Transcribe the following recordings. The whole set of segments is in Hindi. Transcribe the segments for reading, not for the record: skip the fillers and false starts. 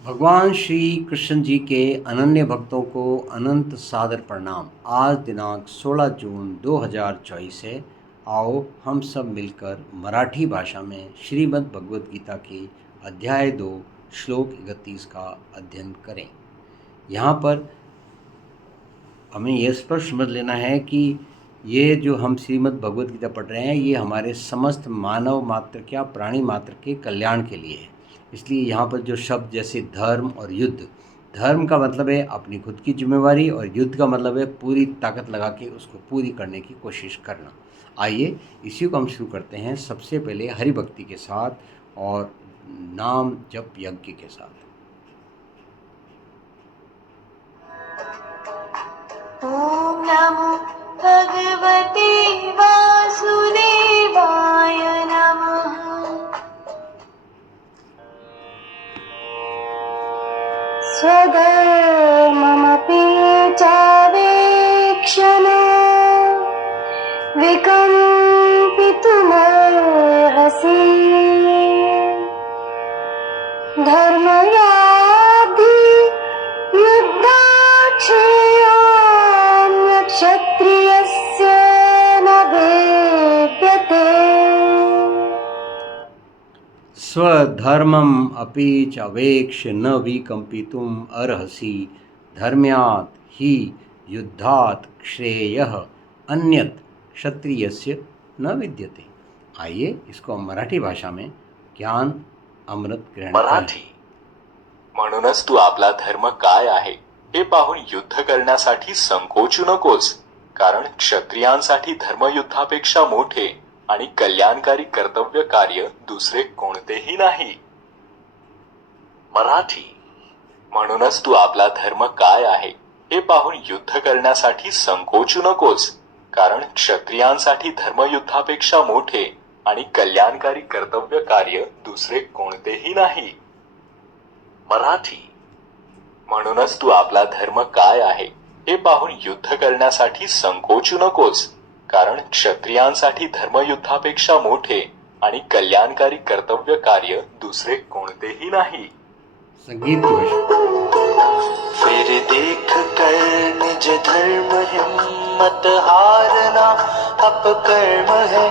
भगवान श्री कृष्ण जी के अनन्य भक्तों को अनंत सादर प्रणाम। आज दिनांक 16 जून 2024 है। आओ हम सब मिलकर मराठी भाषा में श्रीमद् भगवद गीता के अध्याय 2 श्लोक 31 का अध्ययन करें। यहाँ पर हमें यह स्पष्ट समझ लेना है कि ये जो हम श्रीमद् भगवद गीता पढ़ रहे हैं ये हमारे समस्त मानव मात्र क्या प्राणी मात्र के कल्याण के लिए है। इसलिए यहाँ पर जो शब्द जैसे धर्म और युद्ध, धर्म का मतलब है अपनी खुद की जिम्मेवारी और युद्ध का मतलब है पूरी ताकत लगा के उसको पूरी करने की कोशिश करना। आइए इसी को हम शुरू करते हैं। सबसे पहले हरि भक्ति के साथ और नाम जप यज्ञ के साथ। ओम नमो भगवते वासुदेवाय नमः। स्वधर्ममपि चावेक्षण विकम्पितुमर्हसि धर्मयाद्धि युद्धाक्षय्योऽन्यक्षत्रियस्य न भेद्यते। स्वधर्मम अपि चवेक्ष न विकम्पितुम अर्हसि धर्म्यात् ही युद्धात् श्रेयः अन्यत् क्षत्रियस्य न विद्यते। आइए इसको हम मराठी भाषा में ज्ञान अमृत ग्रहण करें। मराठी। म्हणूनच तू आपला धर्म काय आहे हे पाहून युद्ध करण्यासाठी संकोचू नकोस, कारण क्षत्रियांसाठी धर्मयुद्धापेक्षा मोठे आणि कल्याणकारी कर्तव्य कार्य दुसरे कोणतेही नाही। मराठी। म्हणूनच तू आपला धर्म काय आहे हे पाहून युद्ध करण्यासाठी संकोचू नकोस, कारण क्षत्रियांसाठी धर्मयुद्धापेक्षा मोठे आणि कल्याणकारी कर्तव्य कार्य दुसरे कोणतेही नाही। मराठी। म्हणूनच तू आपला धर्म काय आहे हे पाहून युद्ध करण्यासाठी संकोचू नकोस, कारण क्षत्रियांसाठी धर्मयुद्धापेक्षा मोठे आणि कल्याणकारी कर्तव्य कार्य दुसरे कोणतेही नाही। संगीत की भाषा। फिर देख कर निज धर्म हिम्मत हारना अपकर्म है,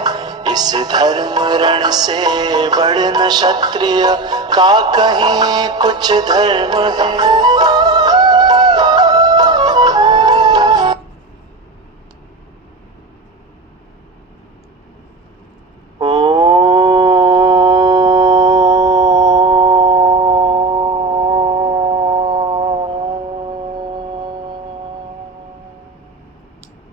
इस धर्म रण से बढ़ न क्षत्रिय का कहीं कुछ धर्म है।